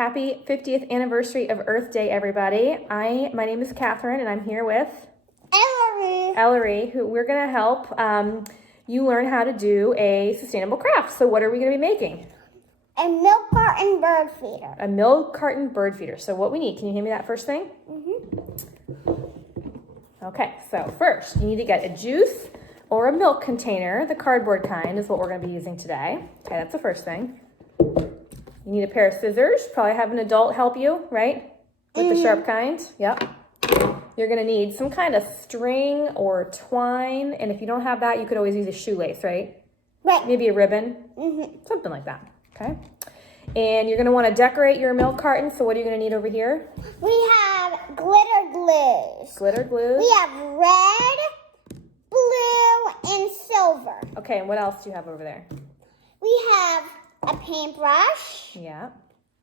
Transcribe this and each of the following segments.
Happy 50th anniversary of Earth Day, everybody. My name is Catherine, and I'm here with Ellery, who we're going to help you learn how to do a sustainable craft. So what are we going to be making? A milk carton bird feeder. A milk carton bird feeder. So what we need, can you hand me that first thing? Okay, so first you need to get a juice or a milk container. The cardboard kind is what we're going to be using today. Okay, that's the first thing. You need a pair of scissors. Probably have an adult help you, right? With the sharp kind. Yep. You're going to need some kind of string or twine. And if you don't have that, you could always use a shoelace, right? Right. Maybe a ribbon. Something like that. Okay. And you're going to want to decorate your milk carton. So what are you going to need over here? We have glitter glues. Glitter glues. We have red, blue, and silver. Okay, and what else do you have over there? We have a paintbrush. Yeah.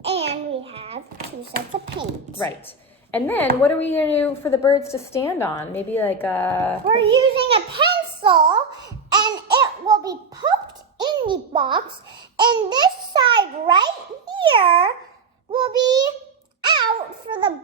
And we have 2 sets of paint. Right. And then what are we going to do for the birds to stand on? Maybe like a... We're using a pencil, and it will be poked in the box. And this side right here will be out for the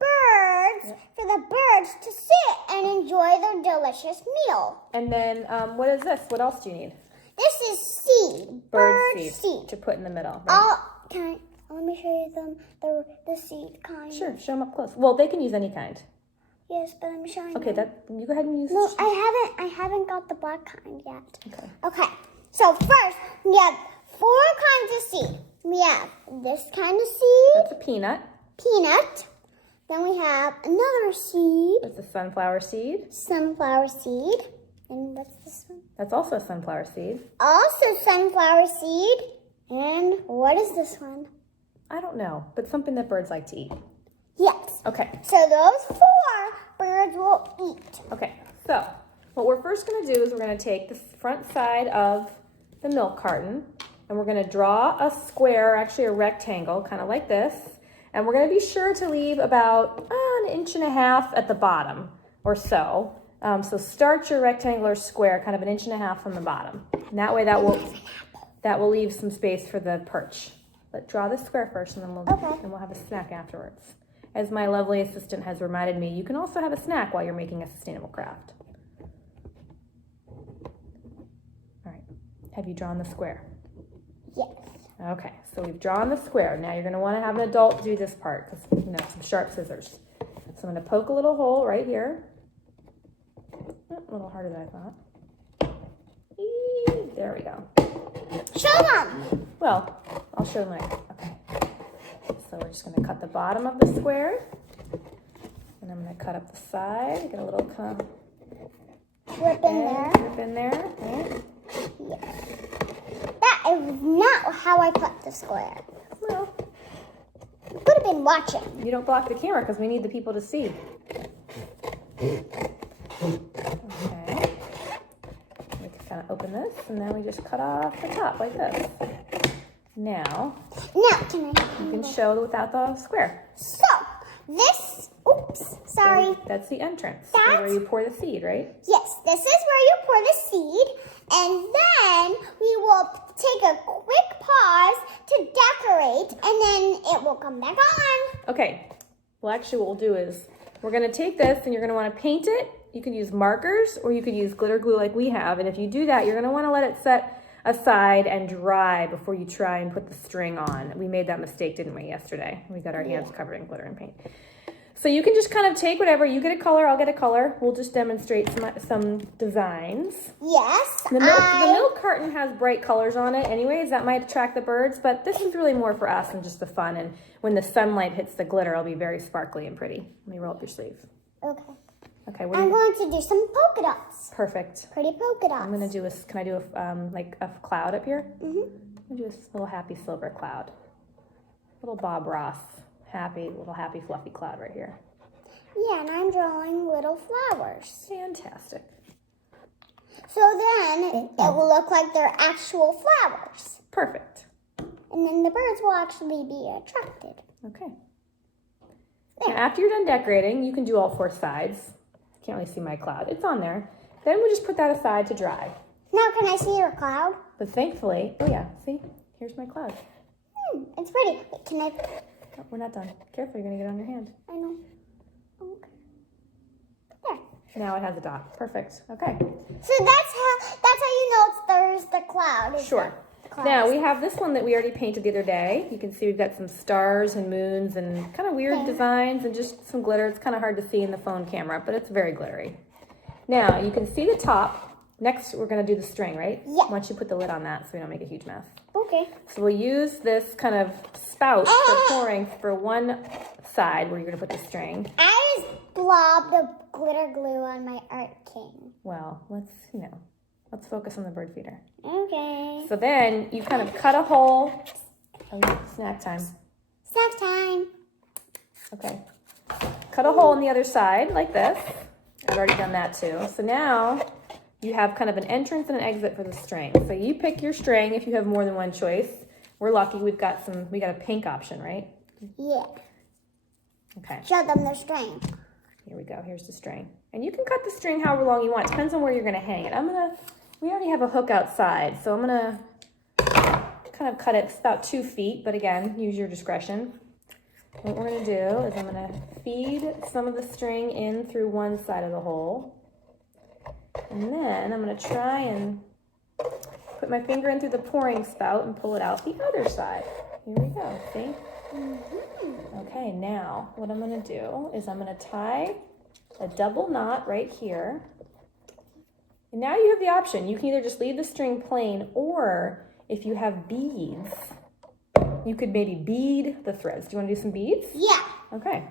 birds to sit and enjoy their delicious meal. And then what is this? What else do you need? This is seed. Bird seed. to put in the middle. Right? Let me show you the seed kind. Sure, show them up close. Well, they can use any kind. Yes, but I'm showing Okay, them. you go ahead and use. No, I haven't got the black kind yet. Okay. Okay. So first, we have 4 kinds of seed. We have this kind of seed. That's a peanut. Peanut. Then we have another seed. That's a sunflower seed. Sunflower seed. And what's this one? That's also a sunflower seed. Also sunflower seed. And what is this one? I don't know, but something that birds like to eat. Yes. Okay. So those 4 birds will eat. Okay, so what we're first going to do is we're going to take the front side of the milk carton and we're going to draw a square, actually a rectangle, kind of like this. And we're going to be sure to leave about 1.5 inches at the bottom or so. So start your rectangular square kind of 1.5 inches from the bottom. And that way that will leave some space for the perch. But draw the square first and then we'll have a snack afterwards. As my lovely assistant has reminded me, you can also have a snack while you're making a sustainable craft. All right, have you drawn the square? Yes. Okay, so we've drawn the square. Now you're going to want to have an adult do this part because some sharp scissors. So I'm going to poke a little hole right here. A little harder than I thought. There we go. Show them. Well, I'll show them later. Okay. So we're just going to cut the bottom of the square. And I'm going to cut up the side. Get a little Rip in there. Right? Yes. That is not how I cut the square. Well, You could have been watching. you don't block the camera because we need the people to see. Okay. We can kind of open this, and then we just cut off the top like this. Now, Can I? you can show without the square. So, this, oops, sorry. That's the entrance. That's- Where you pour the seed, right? Yes, this is where you pour the seed, and then we will take a quick pause to decorate, and then it will come back on. Okay. Well, actually, what we'll do is we're going to take this, and you're going to want to paint it. You can use markers, or you could use glitter glue like we have. And if you do that, you're going to want to let it set aside and dry before you try and put the string on. We made that mistake, didn't we, yesterday? We got our hands covered in glitter and paint. So you can just kind of take whatever. You get a color, I'll get a color. We'll just demonstrate some designs. Yes, The milk carton has bright colors on it anyways. That might attract the birds, but this is really more for us and just the fun. And when the sunlight hits the glitter, it'll be very sparkly and pretty. Let me roll up your sleeve. Okay. Okay, I'm going to do some polka dots. Perfect. Pretty polka dots. I'm gonna do can I do like a cloud up here? Mhm. I'm gonna do a little happy silver cloud. Little Bob Ross, little happy fluffy cloud right here. Yeah, and I'm drawing little flowers. Fantastic. So then it will look like they're actual flowers. Perfect. And then the birds will actually be attracted. Okay. Now, after you're done decorating, you can do all 4 sides. Can't really see my cloud. It's on there. Then we just put that aside to dry. Now can I see your cloud? But thankfully, oh yeah, see? Here's my cloud. It's pretty. Wait, can I? Oh, we're not done. Careful, you're gonna get on your hand. I know. Okay. There. Now it has a dot. Perfect. Okay. So that's how you know there's the cloud. It's Sure. the cloud. Now we have this one that we already painted the other day. You can see we've got some stars and moons and kind of weird designs and just some glitter. It's kind of hard to see in the phone camera, but it's very glittery. Now you can see the top. Next, we're going to do the string, right? Yeah. Once you put the lid on that so we don't make a huge mess. Okay. So we'll use this kind of spout for pouring for one side where you're going to put the string. I just blobbed the glitter glue on my art king. Well, let's focus on the bird feeder. Okay. So then you kind of cut a hole. Oh, yeah, snack time. Snack time. Okay. Cut a hole on the other side like this. I've already done that too. So now you have kind of an entrance and an exit for the string. So you pick your string if you have more than one choice. We're lucky we got a pink option, right? Yeah. Okay. Show them the string. Here we go. Here's the string. And you can cut the string however long you want. It depends on where you're going to hang it. We already have a hook outside, so I'm going to kind of cut it about 2 feet, but again, use your discretion. What we're going to do is I'm going to feed some of the string in through one side of the hole. And then I'm going to try and put my finger in through the pouring spout and pull it out the other side. Here we go. See? Okay, now what I'm going to do is I'm going to tie a double knot right here. And now you have the option. You can either just leave the string plain, or if you have beads, you could maybe bead the threads. Do you want to do some beads? Yeah. Okay.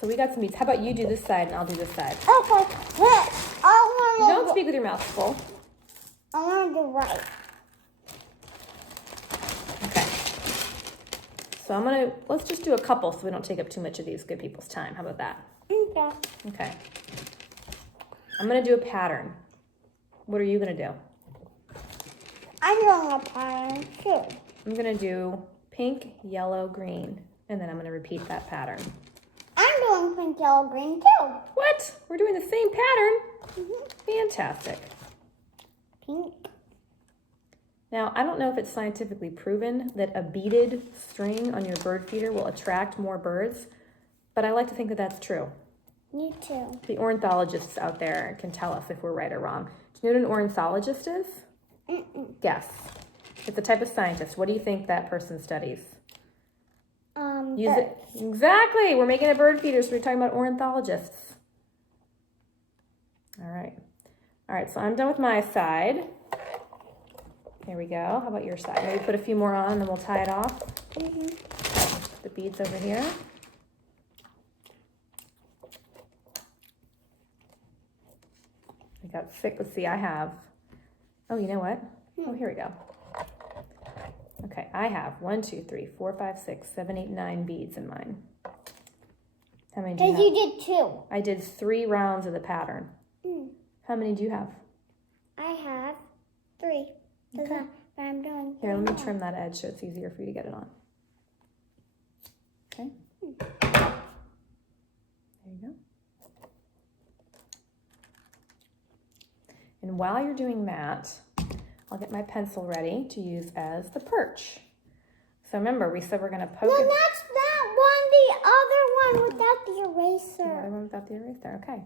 So we got some beads. How about you do this side and I'll do this side? Okay. Don't speak with your mouth full. I want to do right. Okay. So let's just do a couple so we don't take up too much of these good people's time. How about that? Okay. Okay. I'm going to do a pattern. What are you going to do? I'm doing a pattern too. I'm going to do pink, yellow, green, and then I'm going to repeat that pattern. I'm doing pink, yellow, green too. What? We're doing the same pattern? Fantastic. Pink. Now, I don't know if it's scientifically proven that a beaded string on your bird feeder will attract more birds, but I like to think that that's true. Me too. The ornithologists out there can tell us if we're right or wrong. Do you know what an ornithologist is? Guess. It's a type of scientist. What do you think that person studies? Use it. Exactly. We're making a bird feeder, so we're talking about ornithologists. All right. All right, so I'm done with my side. Here we go. How about your side? Maybe put a few more on, and then we'll tie it off. The beads over here. I got 6. Let's see, I have. Oh, you know what? Oh, here we go. Okay, I have 1, 2, 3, 4, 5, 6, 7, 8, 9 beads in mine. How many do you have? Because you did 2. I did 3 rounds of the pattern. How many do you have? I have 3. Okay. But I'm doing. Here, let me trim that edge so it's easier for you to get it on. Okay. There you go. And while you're doing that, I'll get my pencil ready to use as the perch. So remember, we said we're going to poke it. No, that's that one, the other one without the eraser. The other one without the eraser, okay.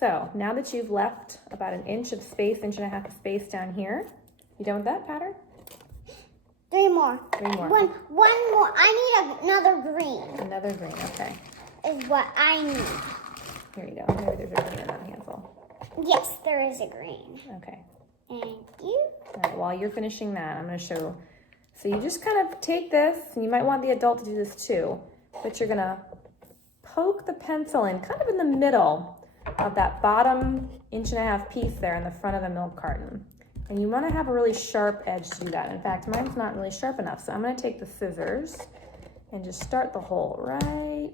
So now that you've left about an inch of space, 1.5 inches of space down here, you done with that pattern? 3 more. 3 more. One more. I need another green. Another green, okay. Is what I need. Here you go. Maybe there's a green in that handful. Yes, there is a green. Okay. Thank you. All right, while you're finishing that, I'm going to show. So you just kind of take this, and you might want the adult to do this too, but you're going to poke the pencil in kind of in the middle of that bottom 1.5 inch piece there in the front of the milk carton. And you want to have a really sharp edge to do that. In fact, mine's not really sharp enough, so I'm going to take the scissors and just start the hole right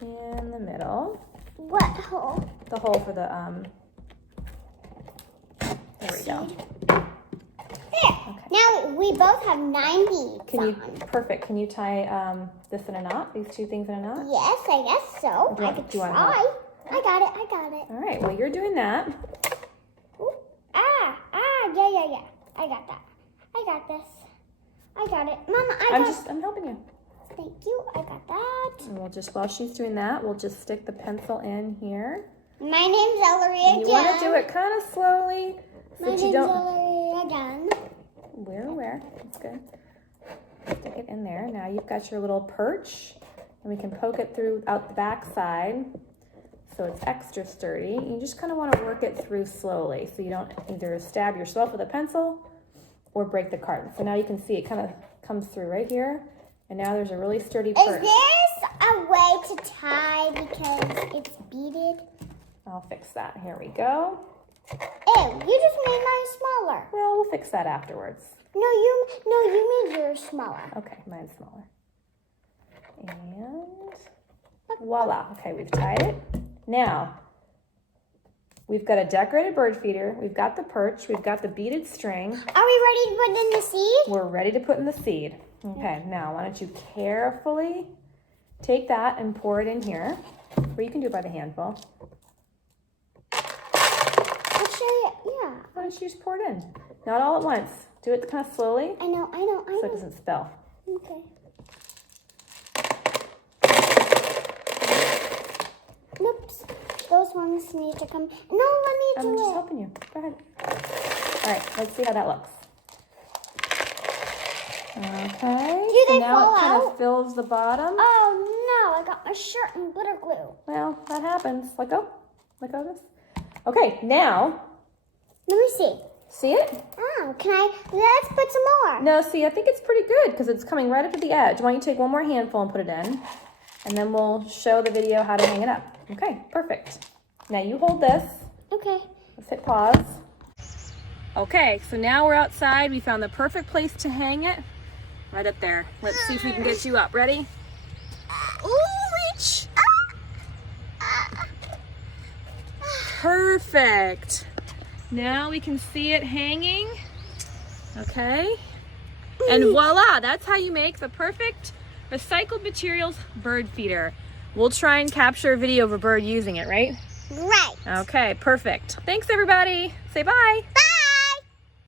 in the middle. What hole? The hole for the, there we go. There. Okay. Now we both have 9 beads. Perfect. Can you tie this in a knot? These 2 things in a knot? Yes, I guess so. Do you I want- could do you want try. help? I got it. All right. Well, you're doing that. Ooh. Yeah. I got that. I got this. I got it. Mama, I'm helping you. Thank you. I got that. And we'll just, while she's doing that, we'll just stick the pencil in here. My name's Ellery And again. you want to do it kind of slowly so that you don't. Ellery again. Where? That's good. Stick it in there. Now you've got your little perch, and we can poke it through out the back side so it's extra sturdy. You just kind of want to work it through slowly so you don't either stab yourself with a pencil or break the carton. So now you can see it kind of comes through right here, and now there's a really sturdy perch. Is this a way to tie because it's beaded? I'll fix that. Here we go. Ew, you just made mine smaller. Well, we'll fix that afterwards. No, you made yours smaller. Okay, mine's smaller. And voila. Okay, we've tied it. Now, we've got a decorated bird feeder. We've got the perch. We've got the beaded string. Are we ready to put in the seed? We're ready to put in the seed. Okay, now why don't you carefully take that and pour it in here. Or you can do it by the handful. I'll show you. Yeah. Why don't you just pour it in? Not all at once. Do it kind of slowly I know. so it doesn't spill. Okay. Oops. Those ones need to come. No, let me do I'm it. just helping you. Go ahead. All right, let's see how that looks. Okay. Do they so now fall it kind out? of fills the bottom. Oh no, I got my shirt in glitter glue. Well, that happens. Let go. Let go of this. Okay, now, Let me see. see it? Oh, let's put some more. No, see, I think it's pretty good because it's coming right up to the edge. Why don't you take one more handful and put it in, and then we'll show the video how to hang it up. Okay, perfect. Now you hold this. Okay. Let's hit pause. Okay, so now we're outside. We found the perfect place to hang it. Right up there. Let's see if we can get you up. Ready? Ooh, reach! Perfect. Now we can see it hanging. Okay. And voila, that's how you make the perfect recycled materials bird feeder. We'll try and capture a video of a bird using it, right? Right. Okay, perfect. Thanks everybody. Say bye. Bye.